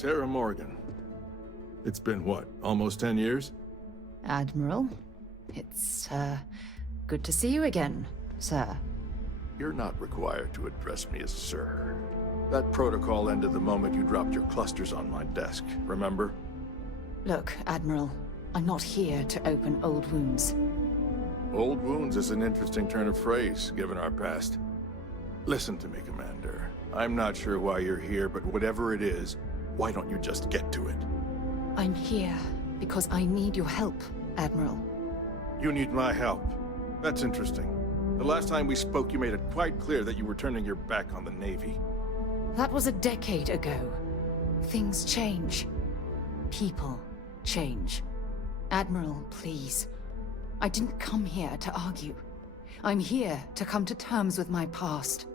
Sarah Morgan. It's been what, almost 10 years? Admiral, it's, good to see you again, sir. You're not required to address me as sir. That protocol ended the moment you dropped your clusters on my desk, remember? Look, Admiral, I'm not here to open old wounds. Old wounds is an interesting turn of phrase, given our past. Listen to me, Commander. I'm not sure why you're here, but whatever it is, why don't you just get to it? I'm here because I need your help, Admiral. You need my help. That's interesting. The last time we spoke, you made it quite clear that you were turning your back on the Navy. That was a decade ago. Things change. People change. Admiral, please. I didn't come here to argue. I'm here to come to terms with my past.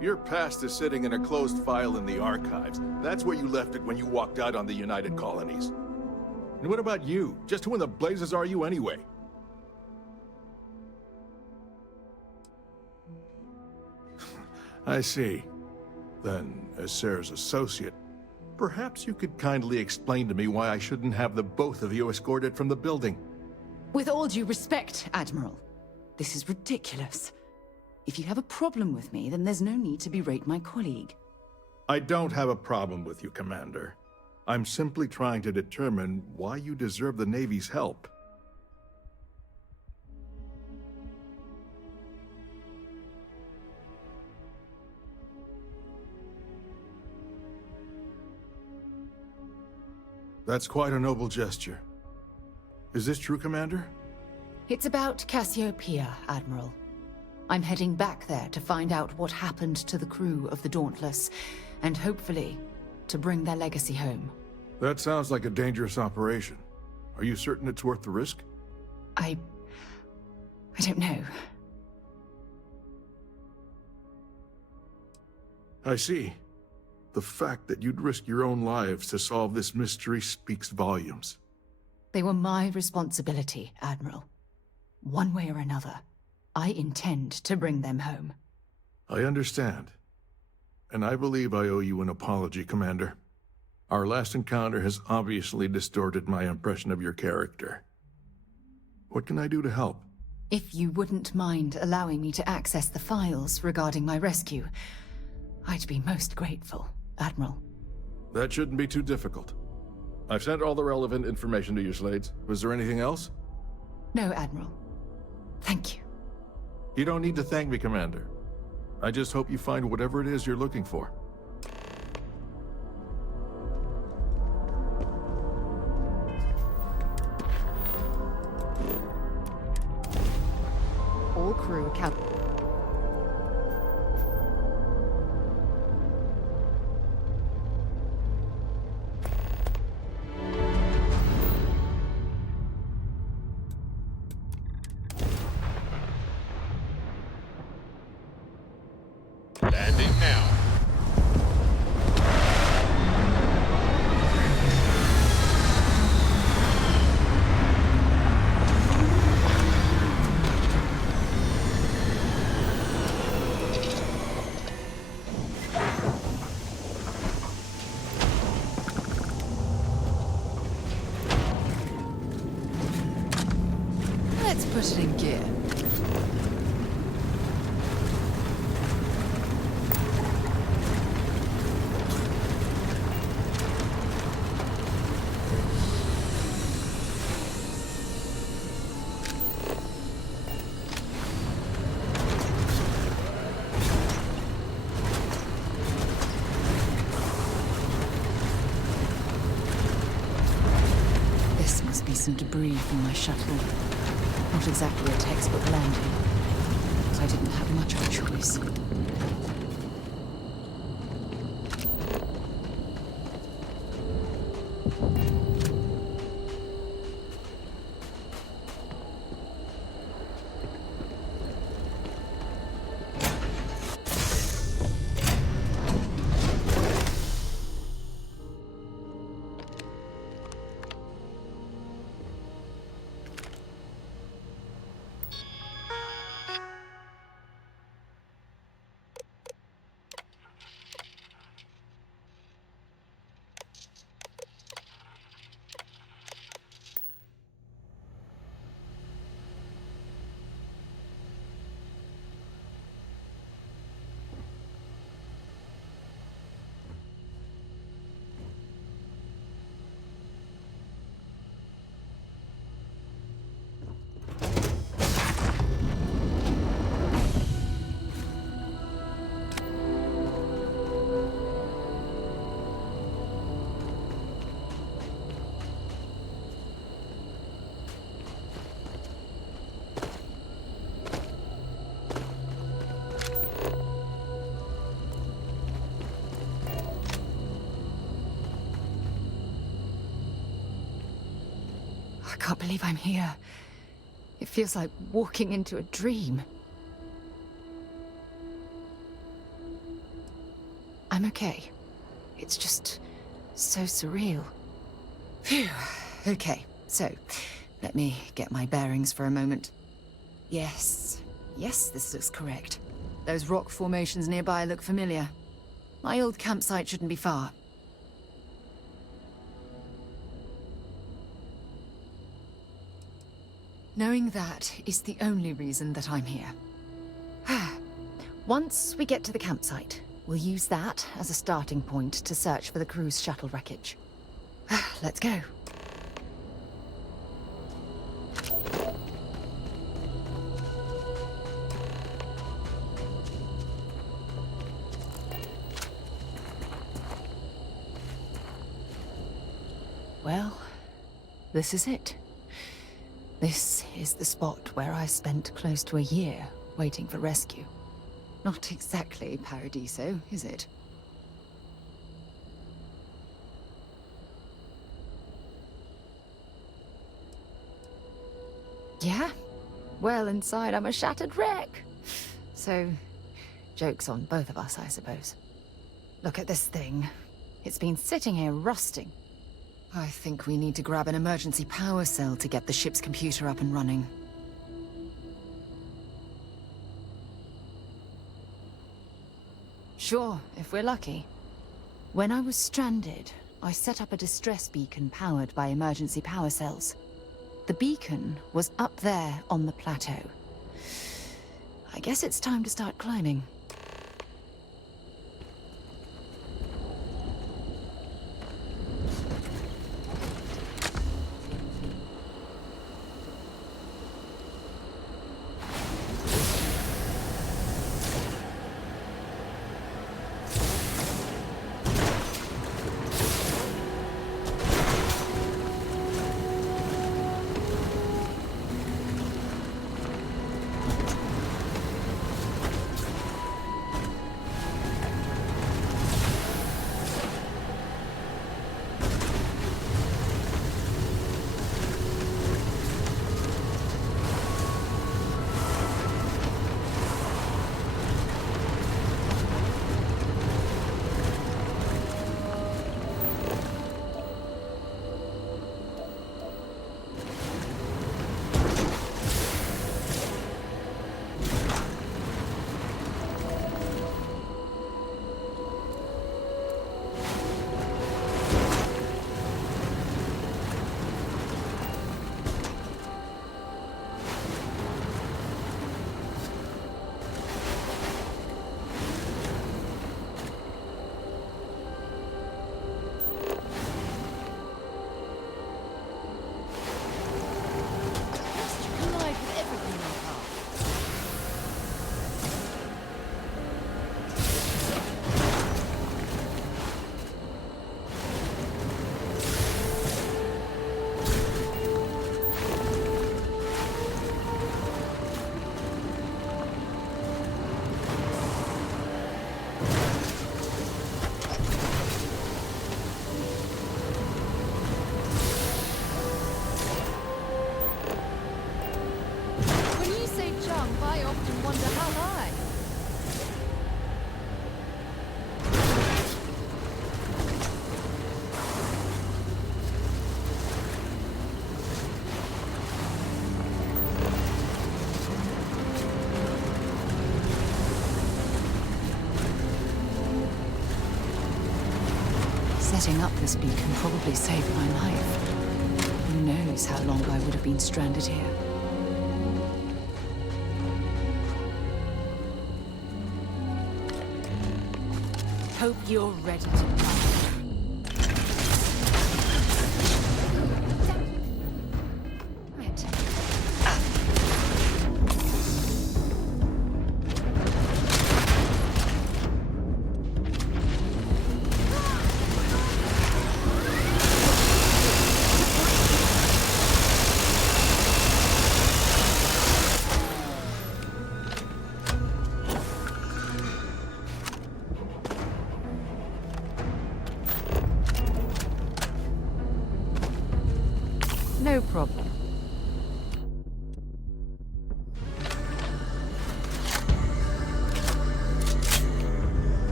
Your past is sitting in a closed file in the archives. That's where you left it when you walked out on the United Colonies. And what about you? Just who in the blazes are you anyway? I see. Then, as Sarah's associate, perhaps you could kindly explain to me why I shouldn't have the both of you escorted from the building. With all due respect, Admiral, this is ridiculous. If you have a problem with me, then there's no need to berate my colleague. I don't have a problem with you, Commander. I'm simply trying to determine why you deserve the Navy's help. That's quite a noble gesture. Is this true, Commander? It's about Cassiopeia, Admiral. I'm heading back there to find out what happened to the crew of the Dauntless, and hopefully, to bring their legacy home. That sounds like a dangerous operation. Are you certain it's worth the risk? I don't know. I see. The fact that you'd risk your own lives to solve this mystery speaks volumes. They were my responsibility, Admiral. One way or another, I intend to bring them home. I understand. And I believe I owe you an apology, Commander. Our last encounter has obviously distorted my impression of your character. What can I do to help? If you wouldn't mind allowing me to access the files regarding my rescue, I'd be most grateful, Admiral. That shouldn't be too difficult. I've sent all the relevant information to you, Slades. Was there anything else? No, Admiral. Thank you. You don't need to thank me, Commander. I just hope you find whatever it is you're looking for. All crew account. Landing now. Let's put it in gear. This must be some debris from my shuttle. Not exactly a textbook landing, but I didn't have much of a choice. I can't believe I'm here. It feels like walking into a dream. I'm okay. It's just so surreal. Phew. Okay, so let me get my bearings for a moment. Yes, this looks correct. Those rock formations nearby look familiar. My old campsite shouldn't be far. Knowing that is the only reason that I'm here. Once we get to the campsite, we'll use that as a starting point to search for the cruise shuttle wreckage. Let's go. Well, this is it. This is the spot where I spent close to a year waiting for rescue. Not exactly Paradiso, is it? Yeah? Well, inside I'm a shattered wreck. So, joke's on both of us, I suppose. Look at this thing. It's been sitting here rusting. I think we need to grab an emergency power cell to get the ship's computer up and running. Sure, if we're lucky. When I was stranded, I set up a distress beacon powered by emergency power cells. The beacon was up there on the plateau. I guess it's time to start climbing. Setting up this beacon probably saved my life. Who knows how long I would have been stranded here. Hope you're ready to die. No problem.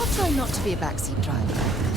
I'll try not to be a backseat driver.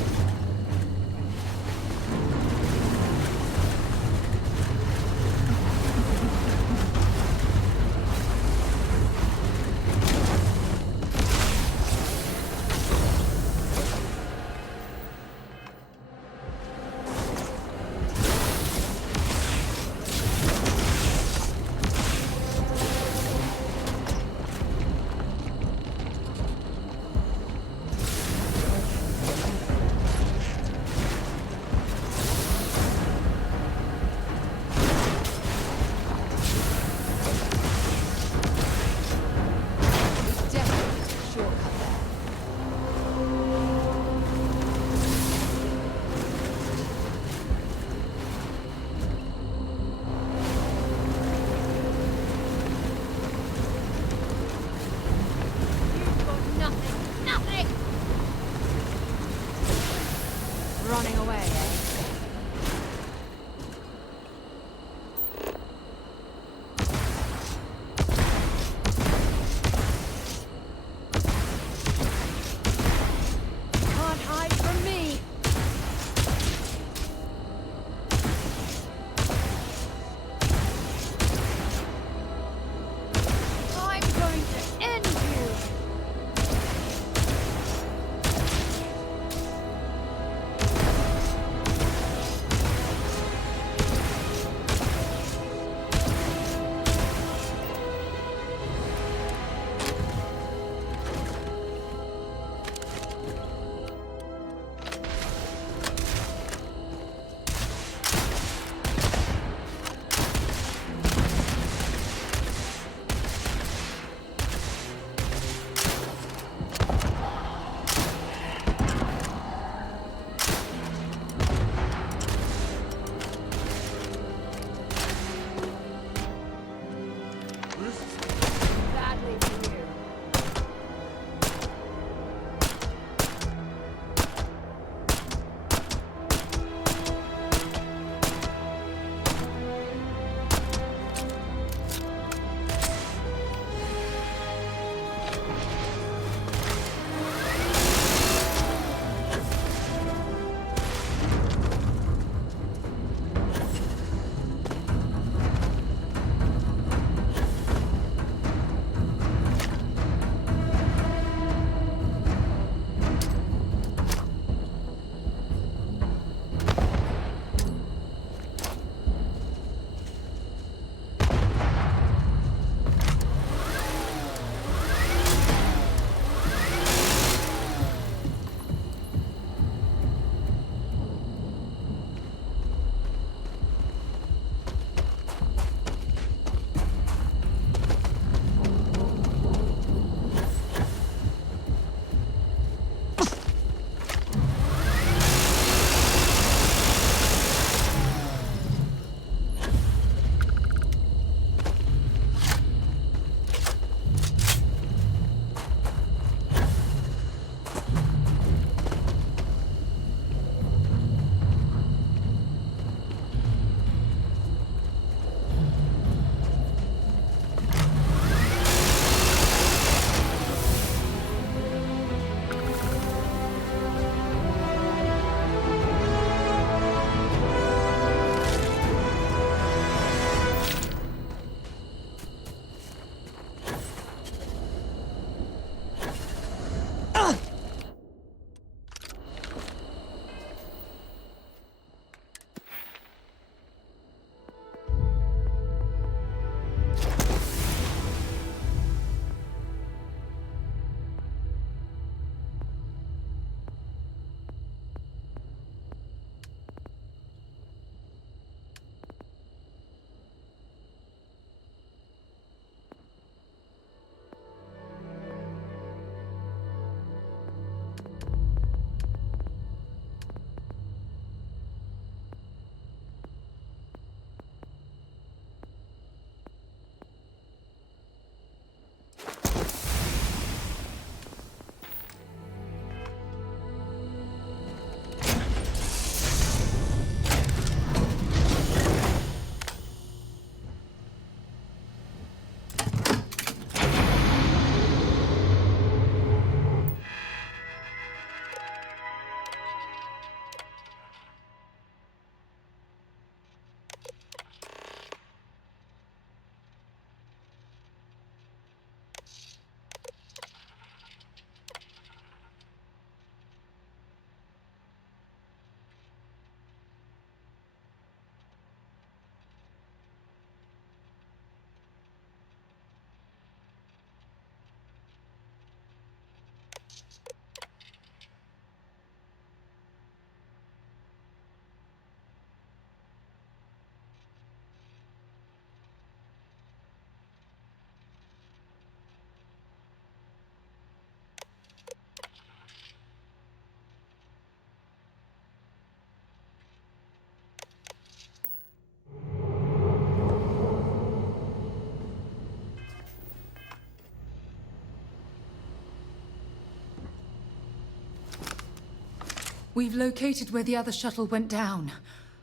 We've located where the other shuttle went down.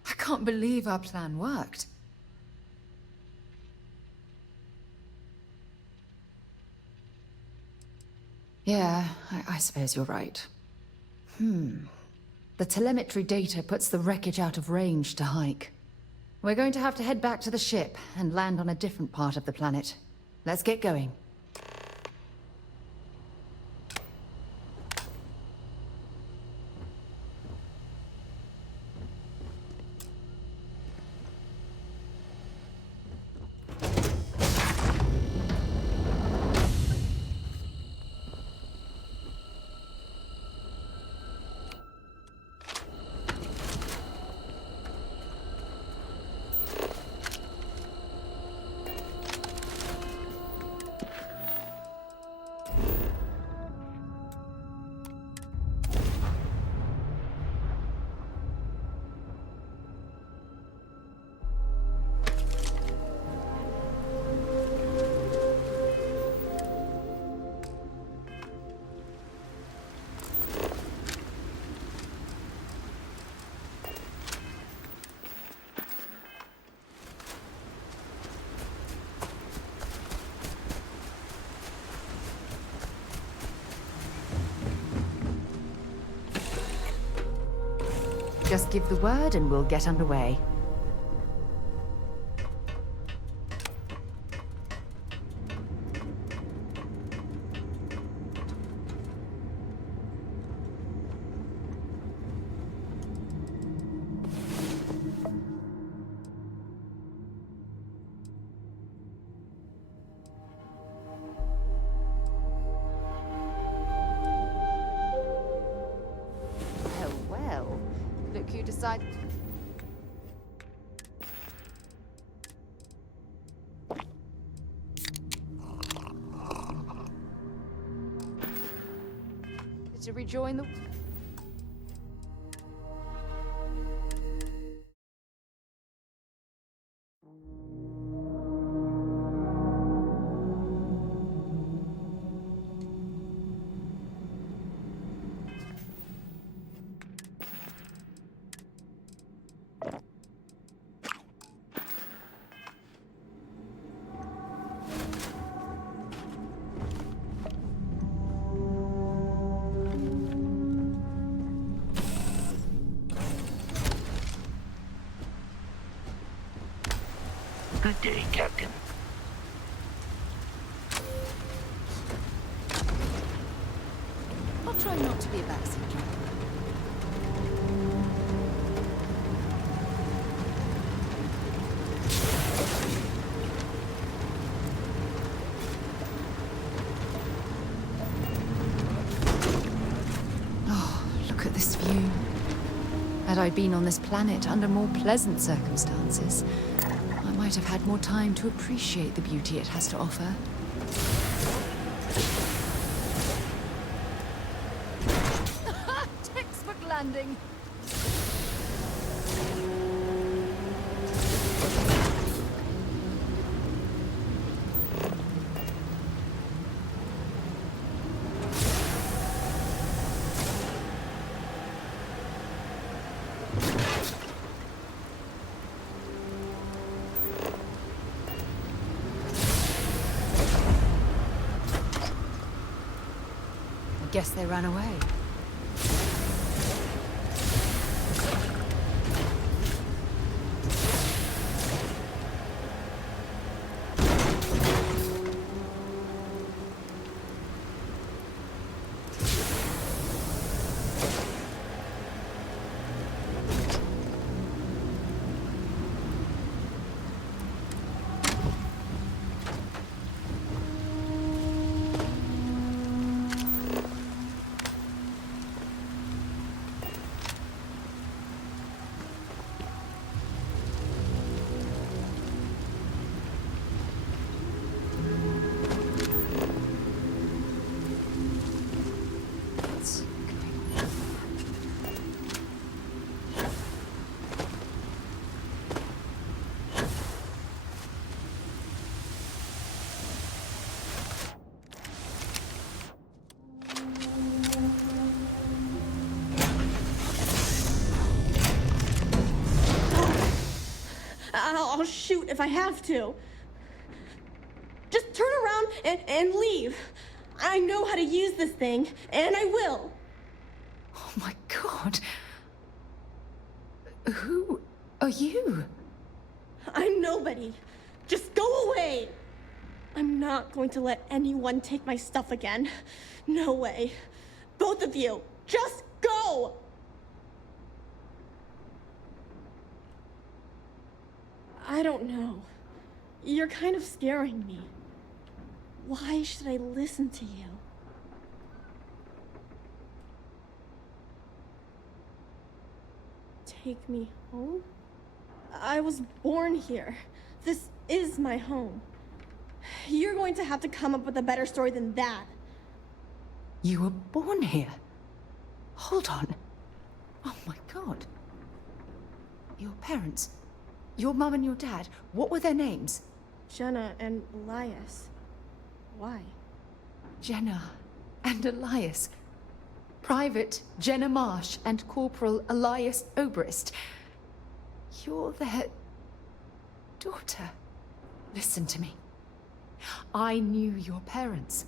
I can't believe our plan worked. Yeah, I suppose you're right. The telemetry data puts the wreckage out of range to hike. We're going to have to head back to the ship and land on a different part of the planet. Let's get going. Just give the word and we'll get underway. Well, look who decided... to rejoin the... Good day, Captain. I'll try not to be a backseat driver. Oh, look at this view. Had I been on this planet under more pleasant circumstances, I might have had more time to appreciate the beauty it has to offer. Textbook landing! Guess they ran away. I'll shoot if I have to. Just turn around and leave. I know how to use this thing, and I will. Oh my God. Who are you? I'm nobody. Just go away. I'm not going to let anyone take my stuff again. No way. Both of you, just go! I don't know. You're kind of scaring me. Why should I listen to you? Take me home? I was born here. This is my home. You're going to have to come up with a better story than that. You were born here? Hold on. Oh my God. Your parents, your mum and your dad, what were their names? Jenna and Elias. Why? Jenna and Elias. Private Jenna Marsh and Corporal Elias Obrist. You're their daughter. Listen to me. I knew your parents.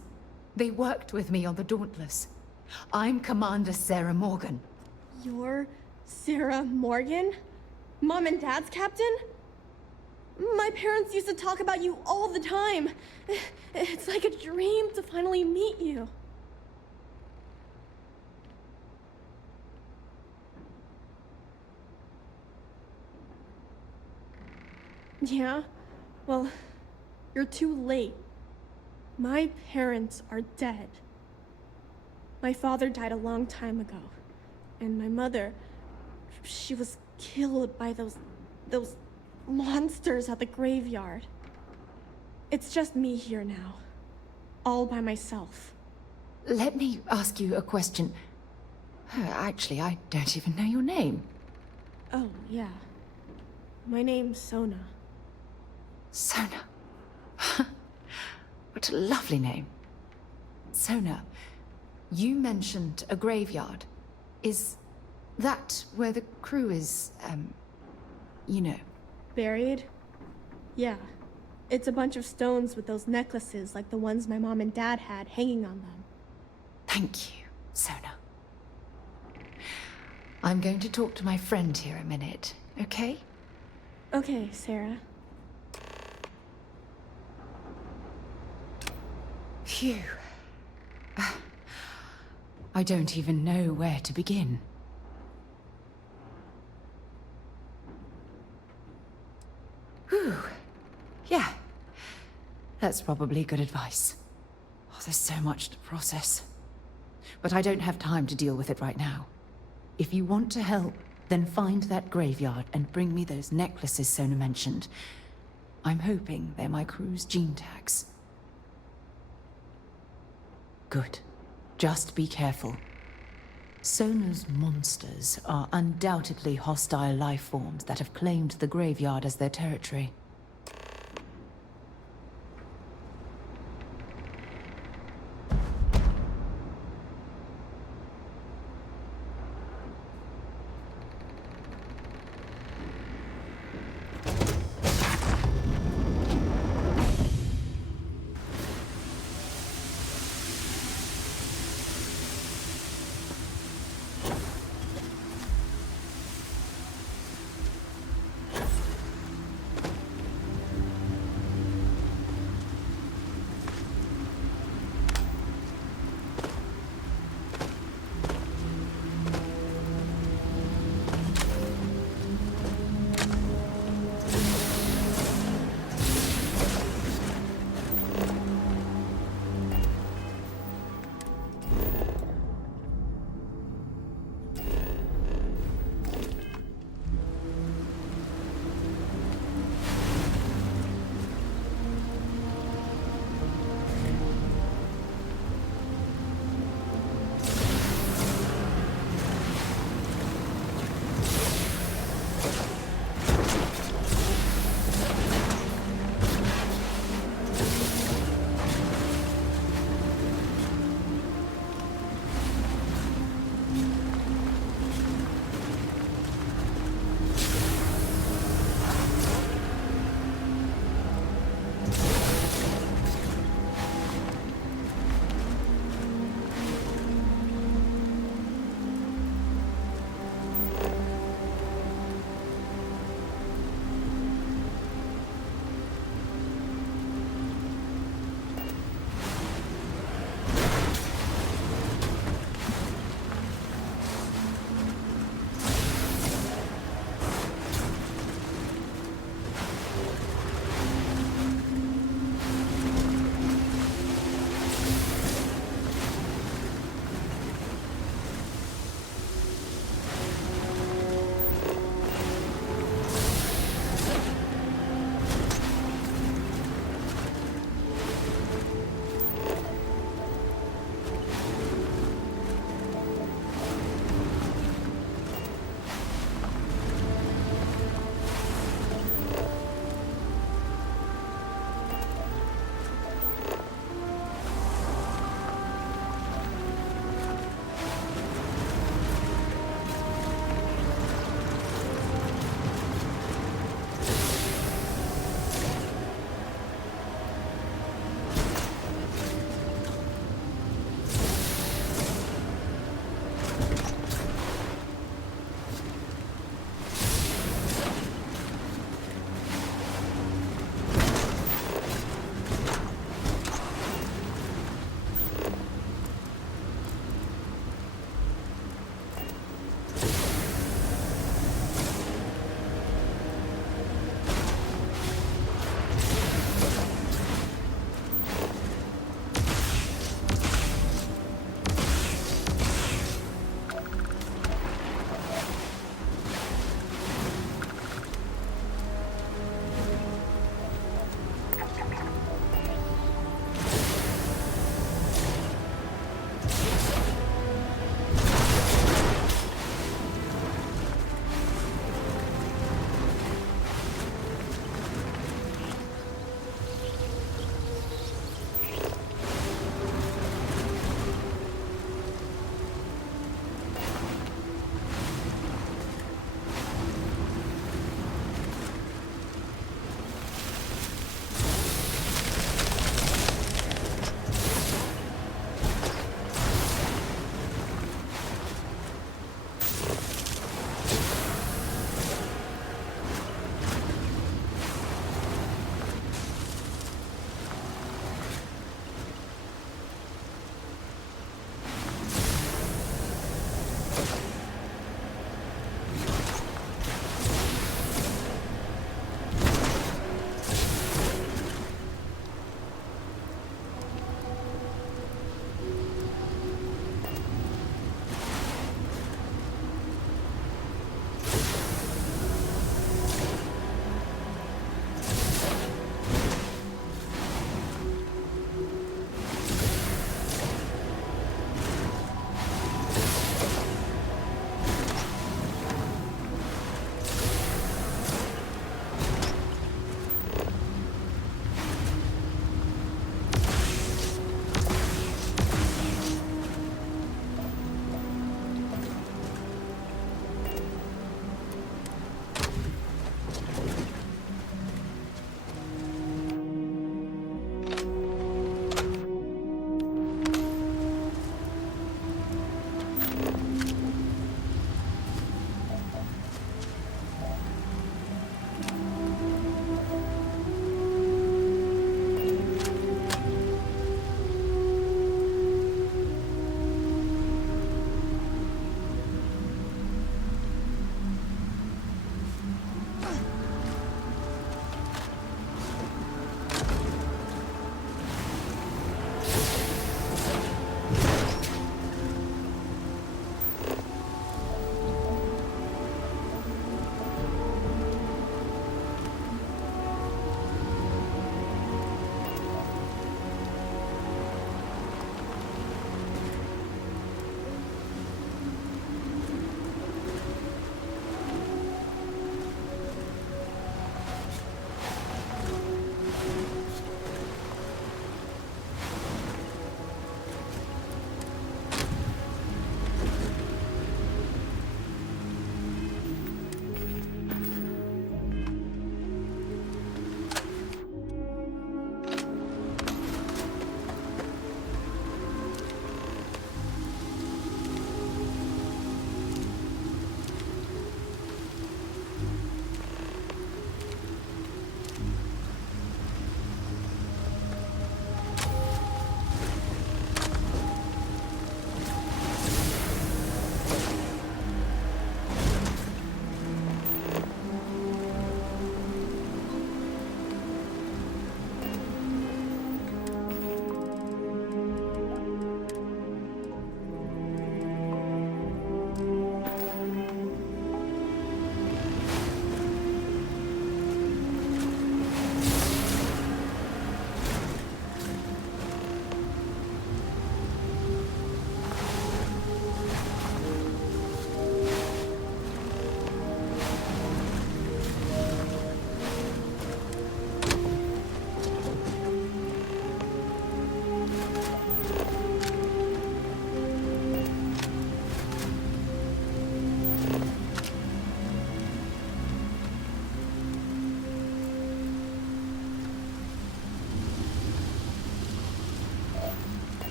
They worked with me on the Dauntless. I'm Commander Sarah Morgan. You're Sarah Morgan? Mom and Dad's captain? My parents used to talk about you all the time. It's like a dream to finally meet you. Yeah? Well, you're too late. My parents are dead. My father died a long time ago. And my mother, she was killed by those monsters at the graveyard. It's just me here now. All by myself. Let me ask you a question. Actually, I don't even know your name. Oh, yeah. My name's Sona. Sona. What a lovely name. Sona, you mentioned a graveyard. Is that where the crew is, you know? Buried? Yeah. It's a bunch of stones with those necklaces like the ones my mom and dad had hanging on them. Thank you, Sona. I'm going to talk to my friend here a minute, okay? Okay, Sarah. Phew. I don't even know where to begin. Whew. Yeah. That's probably good advice. Oh, there's so much to process. But I don't have time to deal with it right now. If you want to help, then find that graveyard and bring me those necklaces Sona mentioned. I'm hoping they're my crew's gene tags. Good. Just be careful. Sona's monsters are undoubtedly hostile life forms that have claimed the graveyard as their territory.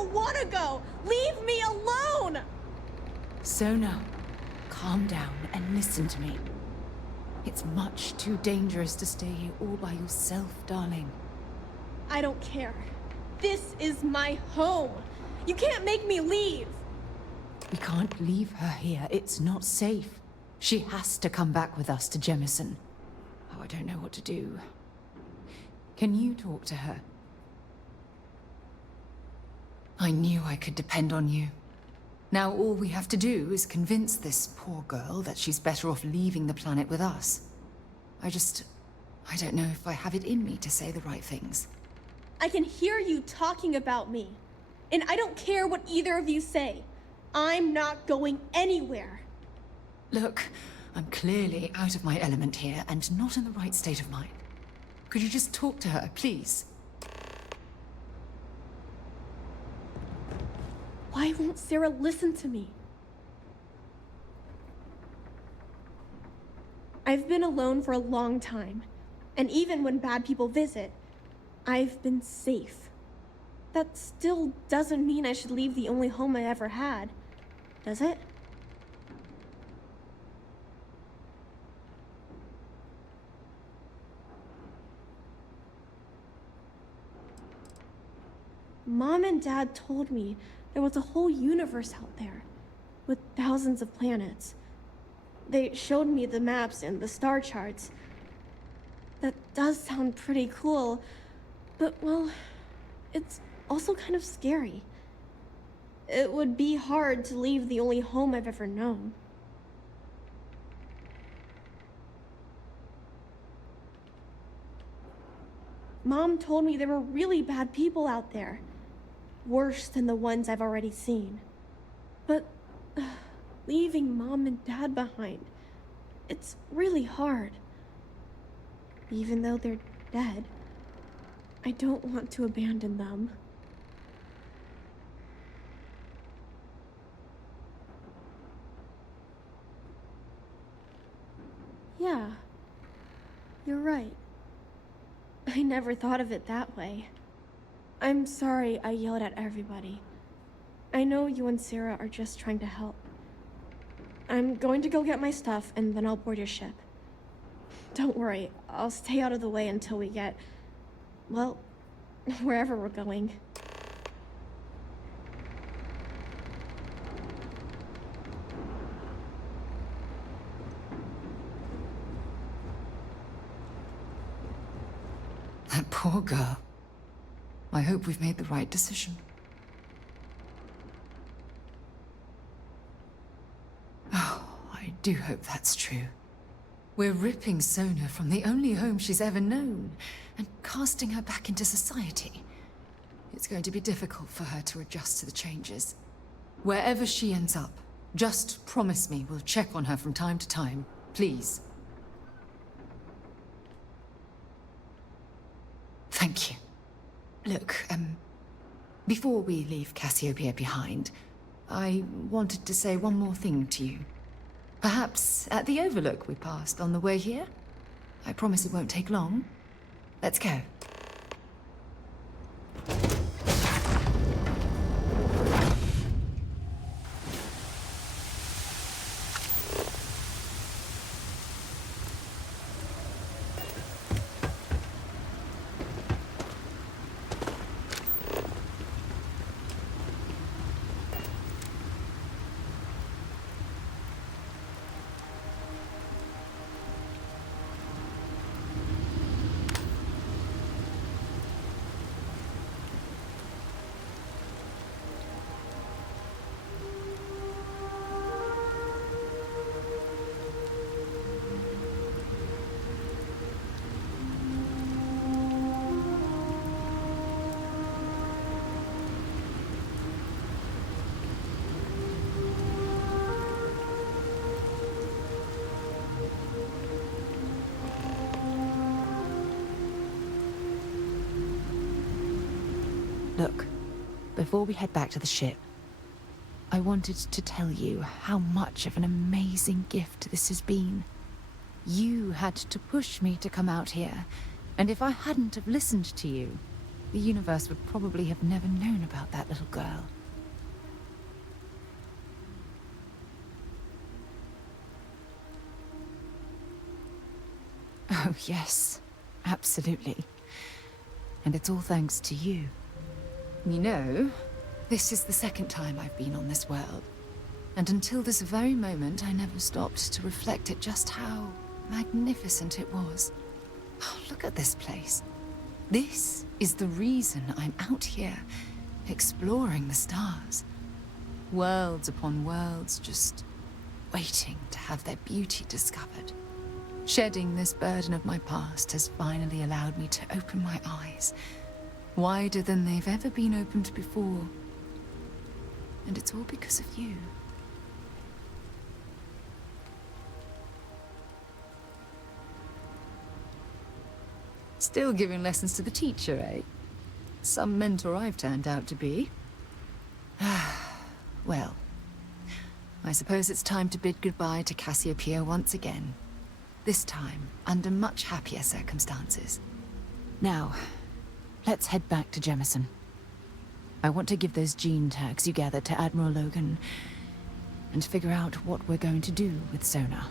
don't want to go! Leave me alone! Sona, calm down and listen to me. It's much too dangerous to stay here all by yourself, darling. I don't care. This is my home. You can't make me leave. We can't leave her here. It's not safe. She has to come back with us to Jemison. Oh, I don't know what to do. Can you talk to her? I knew I could depend on you. Now all we have to do is convince this poor girl that she's better off leaving the planet with us. I don't know if I have it in me to say the right things. I can hear you talking about me. And I don't care what either of you say. I'm not going anywhere. Look, I'm clearly out of my element here and not in the right state of mind. Could you just talk to her, please? Why won't Sarah listen to me? I've been alone for a long time, and even when bad people visit, I've been safe. That still doesn't mean I should leave the only home I ever had, does it? Mom and Dad told me there was a whole universe out there, with thousands of planets. They showed me the maps and the star charts. That does sound pretty cool, but, well, it's also kind of scary. It would be hard to leave the only home I've ever known. Mom told me there were really bad people out there. Worse than the ones I've already seen. But leaving Mom and Dad behind, it's really hard. Even though they're dead, I don't want to abandon them. Yeah, you're right. I never thought of it that way. I'm sorry I yelled at everybody. I know you and Sarah are just trying to help. I'm going to go get my stuff and then I'll board your ship. Don't worry, I'll stay out of the way until we get, well, wherever we're going. That poor girl. I hope we've made the right decision. Oh, I do hope that's true. We're ripping Sona from the only home she's ever known and casting her back into society. It's going to be difficult for her to adjust to the changes. Wherever she ends up, just promise me we'll check on her from time to time, please. Thank you. Look, before we leave Cassiopeia behind, I wanted to say one more thing to you. Perhaps at the overlook we passed on the way here? I promise it won't take long. Let's go. Look, before we head back to the ship, I wanted to tell you how much of an amazing gift this has been. You had to push me to come out here, and if I hadn't have listened to you, the universe would probably have never known about that little girl. Oh, yes. Absolutely. And it's all thanks to you. You know, this is the second time I've been on this world. And until this very moment, I never stopped to reflect at just how magnificent it was. Oh, look at this place. This is the reason I'm out here, exploring the stars. Worlds upon worlds, just waiting to have their beauty discovered. Shedding this burden of my past has finally allowed me to open my eyes, wider than they've ever been opened before. And it's all because of you. Still giving lessons to the teacher, eh? Some mentor I've turned out to be. Well, I suppose it's time to bid goodbye to Cassiopeia once again. This time, under much happier circumstances. Now, let's head back to Jemison. I want to give those gene tags you gathered to Admiral Logan, and figure out what we're going to do with Sona.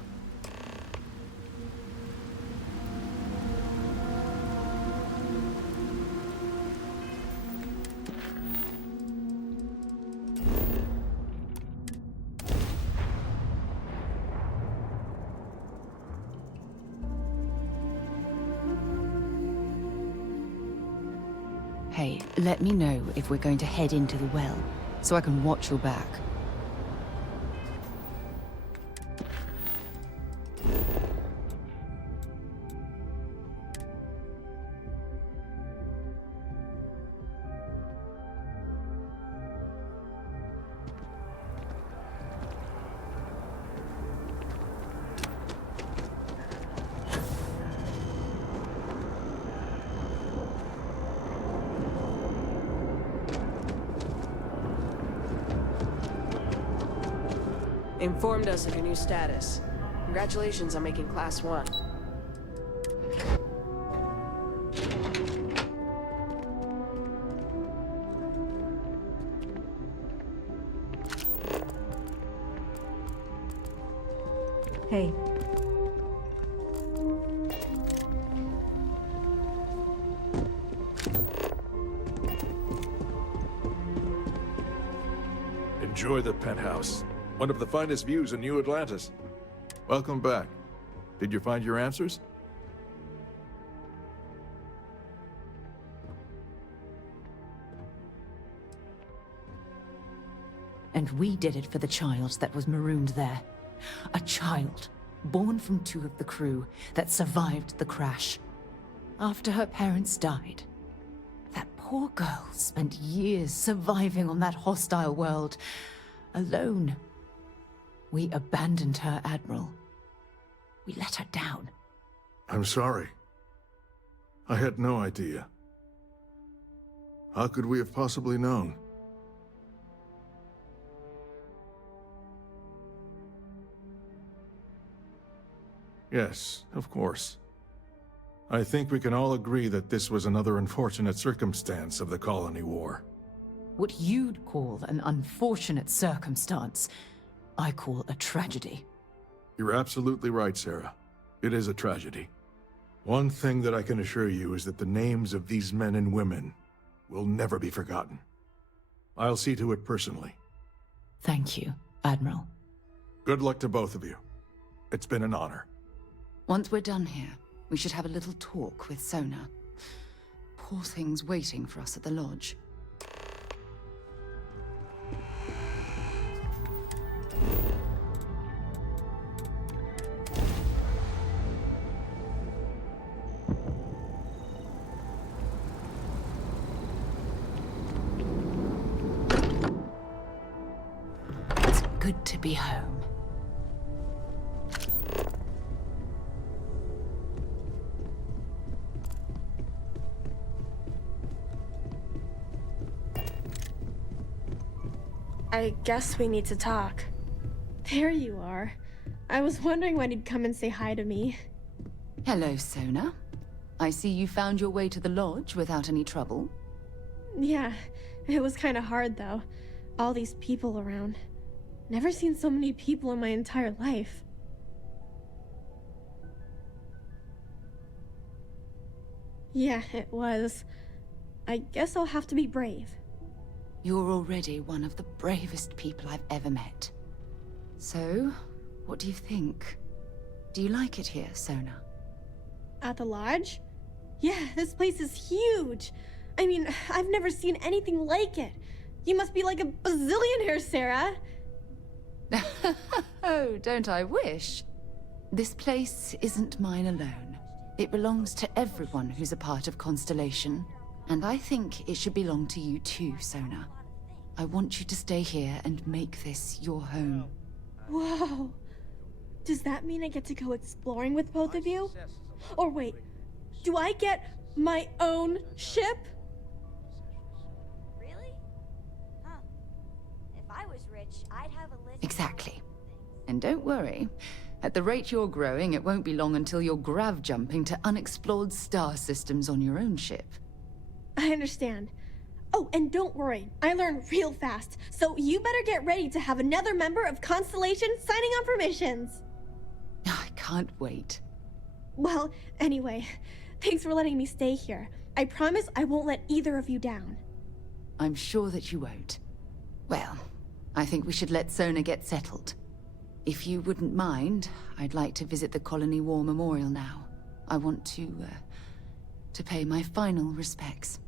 Hey, let me know if we're going to head into the well, so I can watch your back. Informed us of your new status. Congratulations on making Class 1. Hey. Enjoy the penthouse. One of the finest views in New Atlantis. Welcome back. Did you find your answers? And we did it for the child that was marooned there. A child, born from two of the crew, that survived the crash. After her parents died. That poor girl spent years surviving on that hostile world, alone. We abandoned her, Admiral. We let her down. I'm sorry. I had no idea. How could we have possibly known? Yes, of course. I think we can all agree that this was another unfortunate circumstance of the Colony War. What you'd call an unfortunate circumstance, I call a tragedy. You're absolutely right, Sarah. It is a tragedy. One thing that I can assure you is that the names of these men and women will never be forgotten. I'll see to it personally. Thank you, Admiral. Good luck to both of you. It's been an honor. Once we're done here, we should have a little talk with Sona. Poor thing's waiting for us at the lodge. It's good to be home. I guess we need to talk. There you are. I was wondering when he'd come and say hi to me. Hello, Sona. I see you found your way to the lodge without any trouble. Yeah, it was kind of hard though. All these people around. Never seen so many people in my entire life. Yeah, it was. I guess I'll have to be brave. You're already one of the bravest people I've ever met. So, what do you think? Do you like it here, Sona? At the lodge? Yeah, this place is huge. I mean, I've never seen anything like it. You must be like a bazillionaire, Sarah. Oh, don't I wish? This place isn't mine alone. It belongs to everyone who's a part of Constellation. And I think it should belong to you too, Sona. I want you to stay here and make this your home. Whoa. Does that mean I get to go exploring with both of you? Or wait, do I get my own ship? Really? Huh. If I was rich, I'd have a list. Exactly. And don't worry. At the rate you're growing, it won't be long until you're grav jumping to unexplored star systems on your own ship. I understand. Oh, and don't worry, I learn real fast, so you better get ready to have another member of Constellation signing on for missions. I can't wait. Well, anyway, thanks for letting me stay here. I promise I won't let either of you down. I'm sure that you won't. Well, I think we should let Sona get settled. If you wouldn't mind, I'd like to visit the Colony War Memorial now. I want to pay my final respects.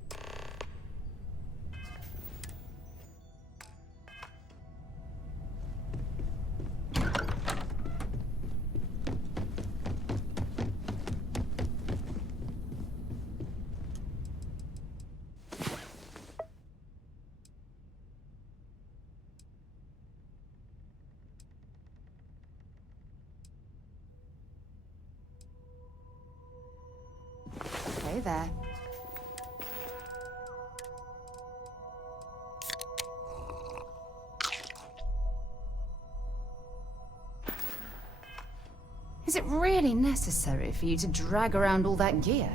Hey there. Is it really necessary for you to drag around all that gear?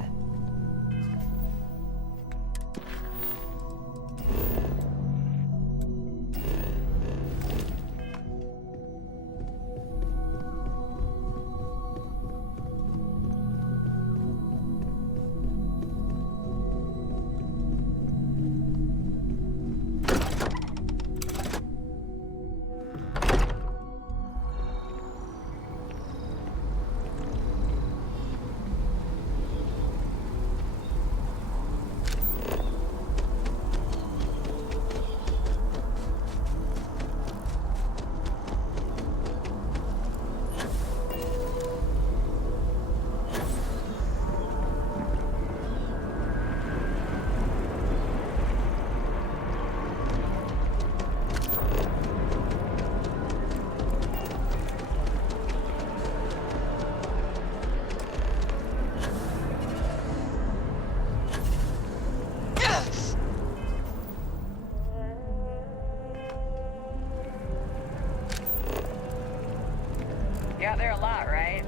You're out there a lot, right?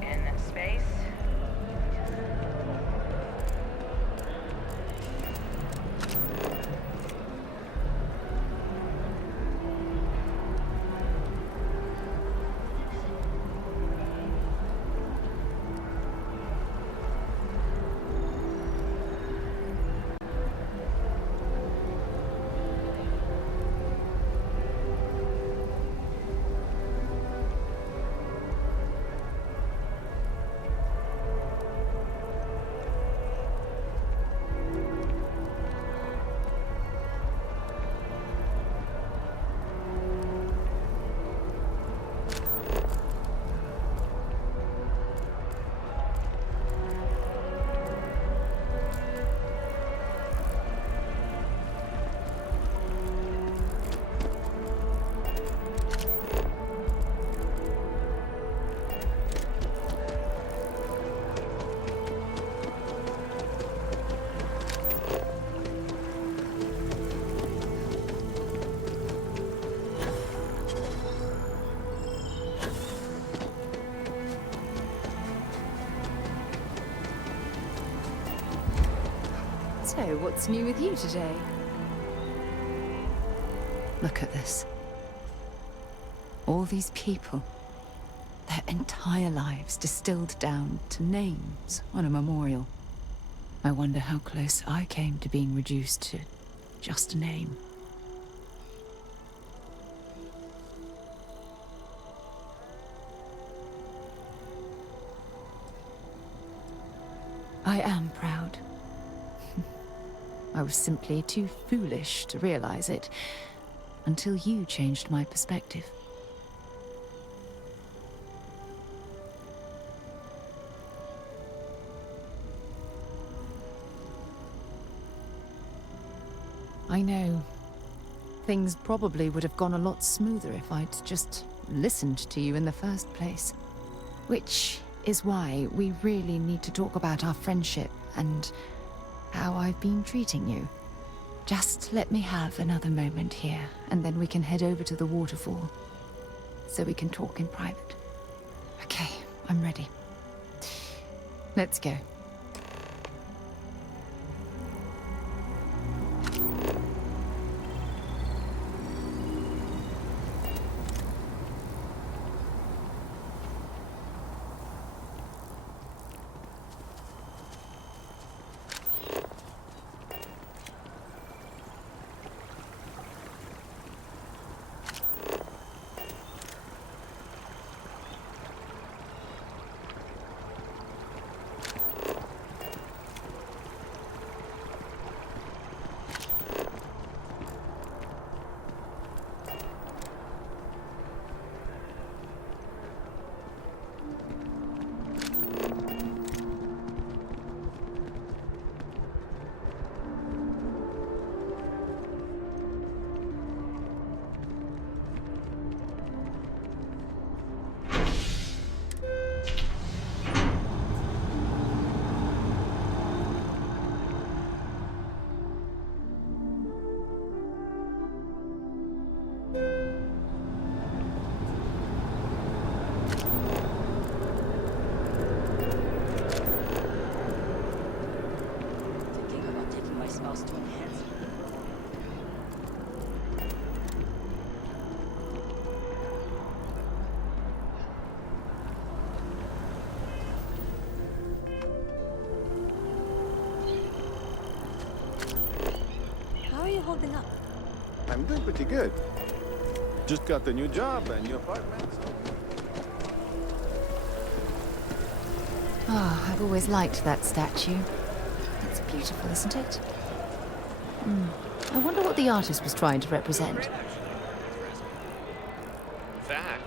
In space? So, what's new with you today? Look at this. All these people. Their entire lives distilled down to names on a memorial. I wonder how close I came to being reduced to just a name. I am proud. I was simply too foolish to realize it until you changed my perspective. I know. Things probably would have gone a lot smoother if I'd just listened to you in the first place. Which is why we really need to talk about our friendship and how I've been treating you. Just let me have another moment here, and then we can head over to the waterfall, so we can talk in private. Okay, I'm ready. Let's go. Thinking about taking my spouse to enhance. How are you holding up? I'm doing pretty good. Just got a new job and new apartment. Ah, I've always liked that statue. It's beautiful, isn't it? I wonder what the artist was trying to represent. In fact,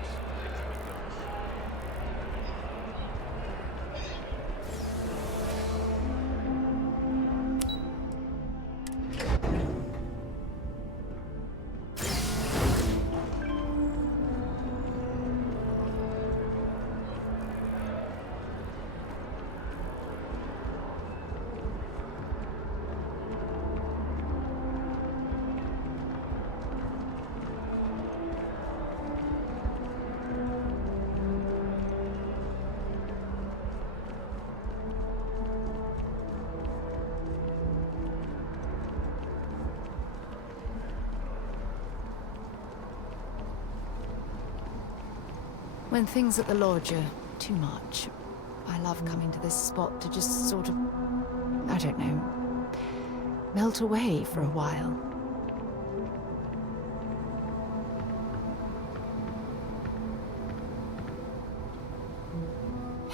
When things at the lodge are too much, I love coming to this spot to just sort of, I don't know, melt away for a while.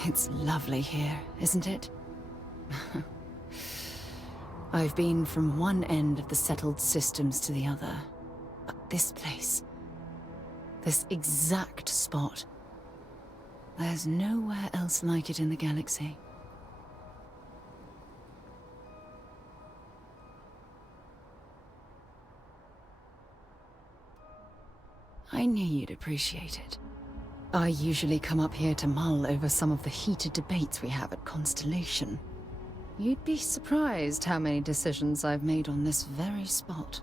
It's lovely here, isn't it? I've been from one end of the settled systems to the other. But this place, this exact spot, there's nowhere else like it in the galaxy. I knew you'd appreciate it. I usually come up here to mull over some of the heated debates we have at Constellation. You'd be surprised how many decisions I've made on this very spot.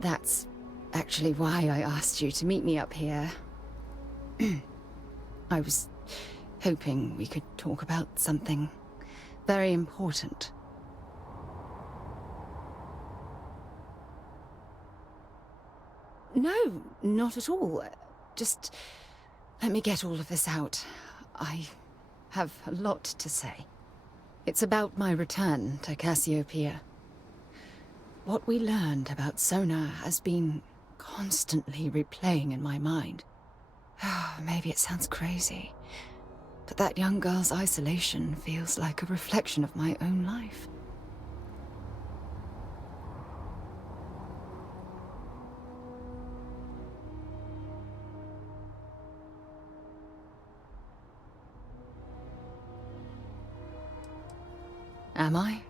That's actually why I asked you to meet me up here. I was hoping we could talk about something very important. No, not at all. Just let me get all of this out. I have a lot to say. It's about my return to Cassiopeia. What we learned about Sona has been constantly replaying in my mind. Maybe it sounds crazy, but that young girl's isolation feels like a reflection of my own life. Am I?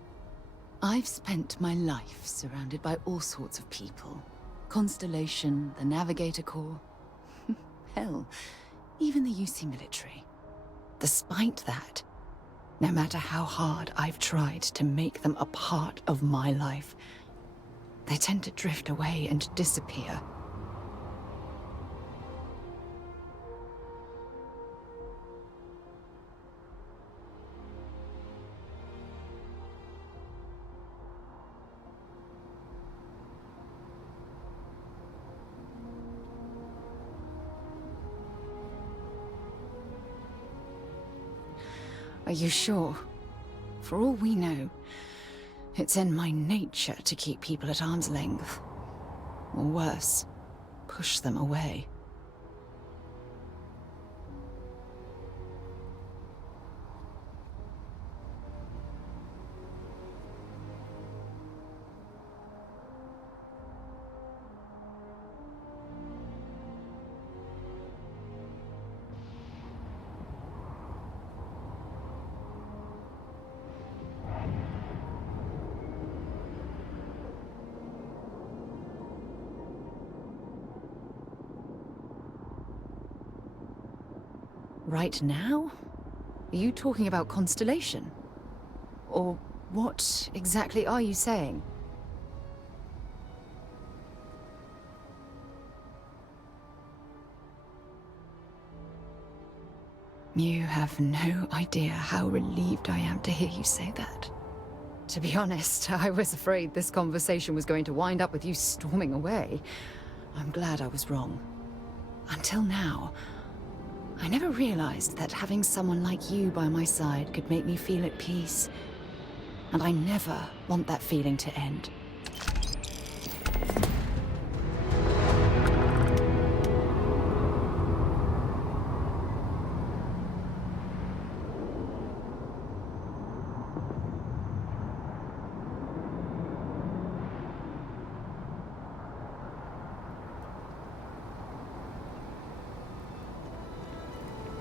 I've spent my life surrounded by all sorts of people. Constellation, the Navigator Corps. Hell, even the UC military. Despite that, no matter how hard I've tried to make them a part of my life, they tend to drift away and disappear. Are you sure? For all we know, it's in my nature to keep people at arm's length. Or worse, push them away. Right now? Are you talking about Constellation? Or what exactly are you saying? You have no idea how relieved I am to hear you say that. To be honest, I was afraid this conversation was going to wind up with you storming away. I'm glad I was wrong. Until now, I never realized that having someone like you by my side could make me feel at peace. And I never want that feeling to end.